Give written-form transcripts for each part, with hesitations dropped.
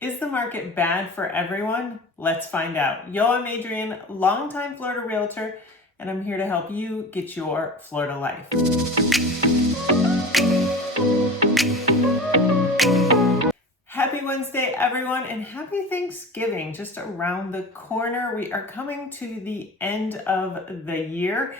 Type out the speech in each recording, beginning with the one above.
Is the market bad for everyone? Let's find out. Yo, I'm Adrienne, longtime Florida realtor, and I'm here to help you get your Florida life. Happy Wednesday, everyone, and happy Thanksgiving. Just around the corner, we are coming to the end of the year.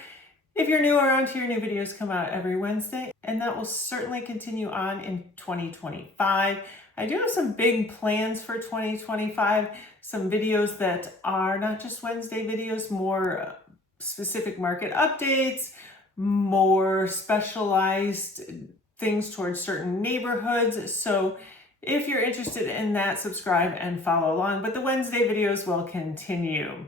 If you're new around here, new videos come out every Wednesday, and that will certainly continue on in 2025. I do have some big plans for 2025, some videos that are not just Wednesday videos, more specific market updates, more specialized things towards certain neighborhoods. So if you're interested in that, subscribe and follow along, but the Wednesday videos will continue.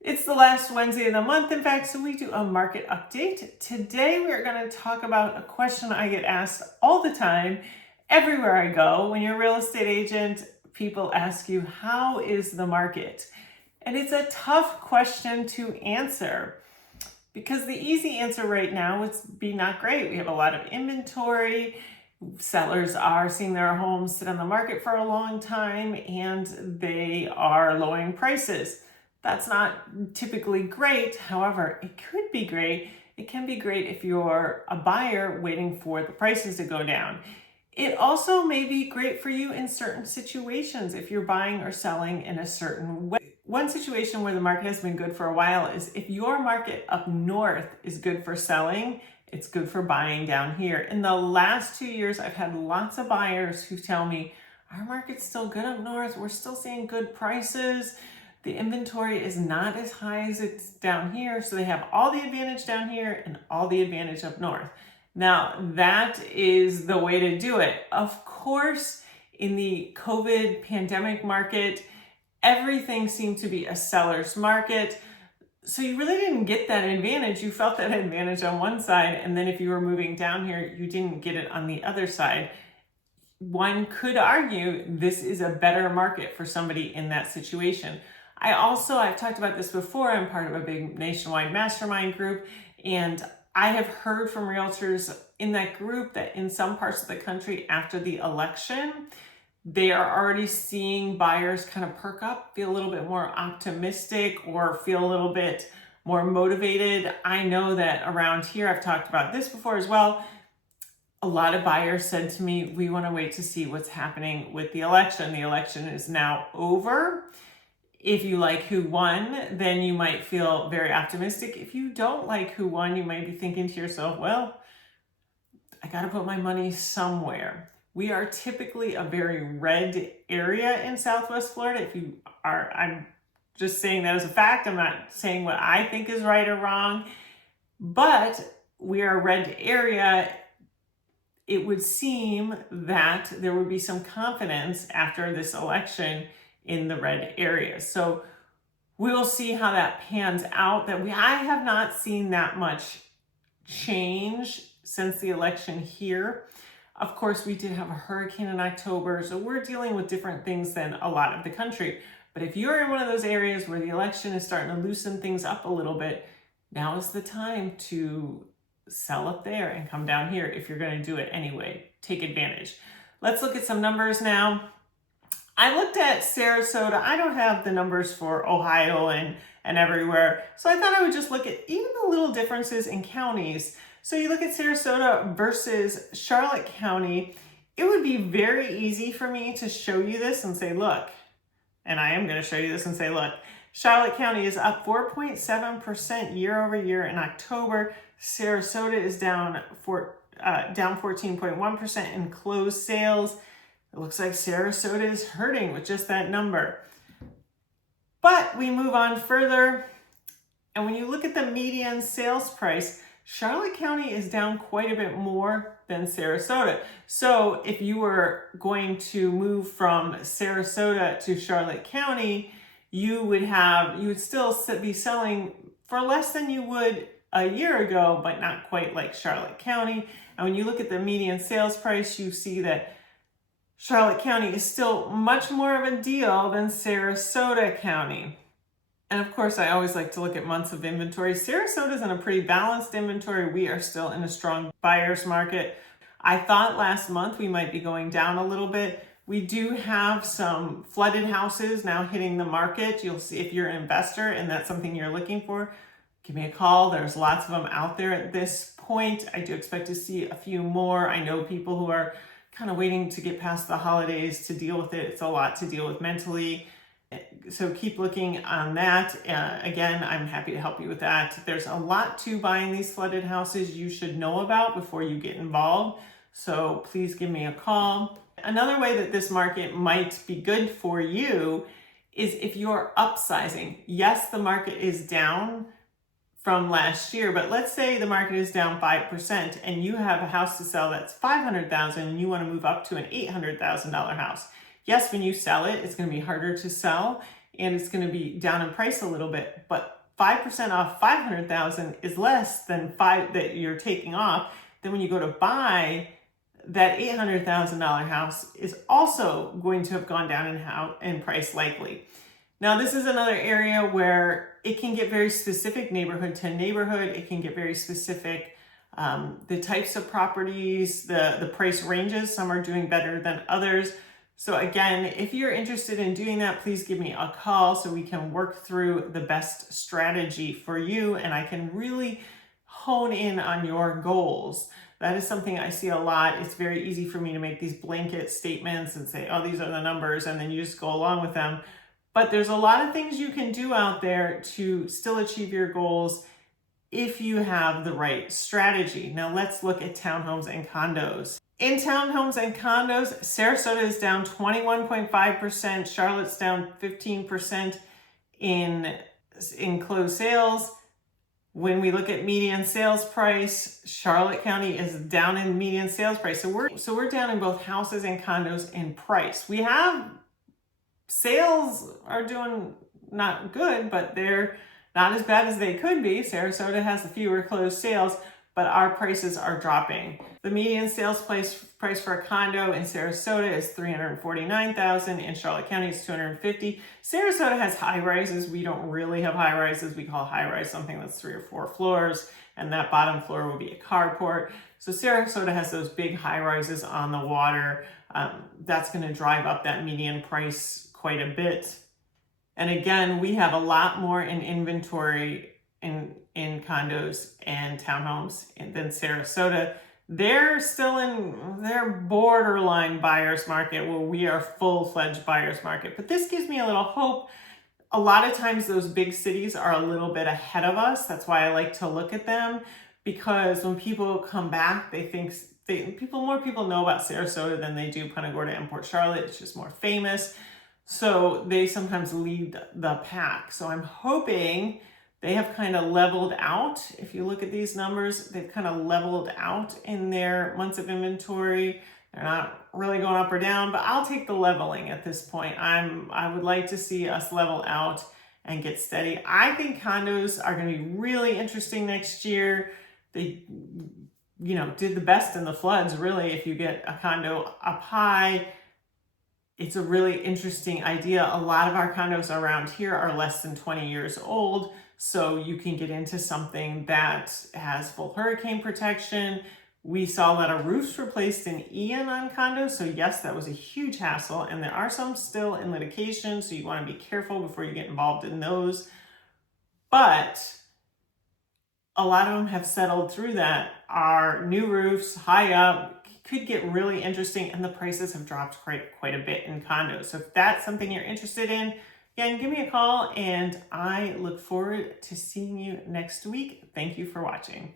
It's the last Wednesday of the month, in fact, so we do a market update. Today, we're going to talk about a question I get asked all the time, everywhere I go. When you're a real estate agent, people ask you, how is the market? And it's a tough question to answer because the easy answer right now would be not great. We have a lot of inventory. Sellers are seeing their homes sit on the market for a long time and they are lowering prices. That's not typically great. However, it could be great. It can be great if you're a buyer waiting for the prices to go down. It also may be great for you in certain situations if you're buying or selling in a certain way. One situation where the market has been good for a while is if your market up north is good for selling, it's good for buying down here. In the last 2 years, I've had lots of buyers who tell me, our market's still good up north. We're still seeing good prices. The inventory is not as high as it's down here. So they have all the advantage down here and all the advantage up north. Now, that is the way to do it. Of course, in the COVID pandemic market, everything seemed to be a seller's market. So you really didn't get that advantage. You felt that advantage on one side, and then if you were moving down here, you didn't get it on the other side. One could argue this is a better market for somebody in that situation. I've talked about this before. I'm part of a big nationwide mastermind group, and I have heard from realtors in that group that in some parts of the country after the election, they are already seeing buyers kind of perk up, feel a little bit more optimistic or feel a little bit more motivated. I know that around here, I've talked about this before as well. A lot of buyers said to me, we want to wait to see what's happening with the election. The election is now over. If you like who won, then you might feel very optimistic. If you don't like who won, you might be thinking to yourself, well, I got to put my money somewhere. We are typically a very red area in Southwest Florida. I'm just saying that as a fact. I'm not saying what I think is right or wrong, but we are a red area. It would seem that there would be some confidence after this election in the red area. So we'll see how that pans out. I have not seen that much change since the election here. Of course, we did have a hurricane in October, so we're dealing with different things than a lot of the country. But if you're in one of those areas where the election is starting to loosen things up a little bit, now is the time to sell up there and come down here if you're going to do it anyway. Take advantage. Let's look at some numbers now. I looked at Sarasota. I don't have the numbers for Ohio and everywhere. So I thought I would just look at even the little differences in counties. So you look at Sarasota versus Charlotte County. It would be very easy for me to show you this and say, look, and I am going to show you this and say, look, Charlotte County is up 4.7% year over year in October. Sarasota is down 14.1% in closed sales. It looks like Sarasota is hurting with just that number. But we move on further, and when you look at the median sales price, Charlotte County is down quite a bit more than Sarasota. So if you were going to move from Sarasota to Charlotte County, you would still be selling for less than you would a year ago, but not quite like Charlotte County. And when you look at the median sales price, you see that Charlotte County is still much more of a deal than Sarasota County. And of course, I always like to look at months of inventory. Sarasota's in a pretty balanced inventory. We are still in a strong buyer's market. I thought last month we might be going down a little bit, We do have some flooded houses now hitting the market. You'll see if you're an investor and that's something you're looking for, give me a call. There's lots of them out there at this point. I do expect to see a few more. I know people who are kind of waiting to get past the holidays to deal with it. It's a lot to deal with mentally. So keep looking on that. Again, I'm happy to help you with that. There's a lot to buying these flooded houses you should know about before you get involved. So please give me a call. Another way that this market might be good for you is if you're upsizing. Yes, the market is down from last year, but let's say the market is down 5% and you have a house to sell that's $500,000 and you want to move up to an $800,000 house. Yes, when you sell it, it's going to be harder to sell and it's going to be down in price a little bit, but 5% off 500,000 is less than 5 that you're taking off. Then when you go to buy, that $800,000 house is also going to have gone down in price likely. Now, this is another area where it can get very specific neighborhood to neighborhood. It can get very specific, the types of properties, the price ranges. Some are doing better than others. So again, if you're interested in doing that, please give me a call so we can work through the best strategy for you and I can really hone in on your goals. That is something I see a lot. It's very easy for me to make these blanket statements and say, oh, these are the numbers, and then you just go along with them. But there's a lot of things you can do out there to still achieve your goals if you have the right strategy. Now let's look at townhomes and condos. In townhomes and condos, Sarasota is down 21.5%, Charlotte's down 15% in closed sales. When we look at median sales price, Charlotte County is down in median sales price. So we're down in both houses and condos in price. We have sales are doing not good, but they're not as bad as they could be. Sarasota has fewer closed sales, but our prices are dropping. The median sales price for a condo in Sarasota is $349,000. In Charlotte County, it's $250,000. Sarasota has high rises. We don't really have high rises. We call high rise something that's 3 or 4 floors, and that bottom floor will be a carport. So Sarasota has those big high rises on the water. That's going to drive up that median price quite a bit. And again, we have a lot more in inventory in condos and townhomes than Sarasota. They're still in their borderline buyer's market where we are full-fledged buyer's market. But this gives me a little hope. A lot of times those big cities are a little bit ahead of us. That's why I like to look at them, because when people come back, they think more people know about Sarasota than they do Punta Gorda and Port Charlotte. It's just more famous. So they sometimes lead the pack. So I'm hoping they have kind of leveled out. If you look at these numbers, they've kind of leveled out in their months of inventory. They're not really going up or down, but I'll take the leveling at this point. I would like to see us level out and get steady. I think condos are going to be really interesting next year. They, did the best in the floods, really. If you get a condo up high, it's a really interesting idea. A lot of our condos around here are less than 20 years old. So you can get into something that has full hurricane protection. We saw a lot of roofs replaced in Ian on condos. So yes, that was a huge hassle. And there are some still in litigation. So you want to be careful before you get involved in those. But a lot of them have settled through that. Our new roofs high up could get really interesting. And the prices have dropped quite a bit in condos. So if that's something you're interested in, again, give me a call, and I look forward to seeing you next week. Thank you for watching.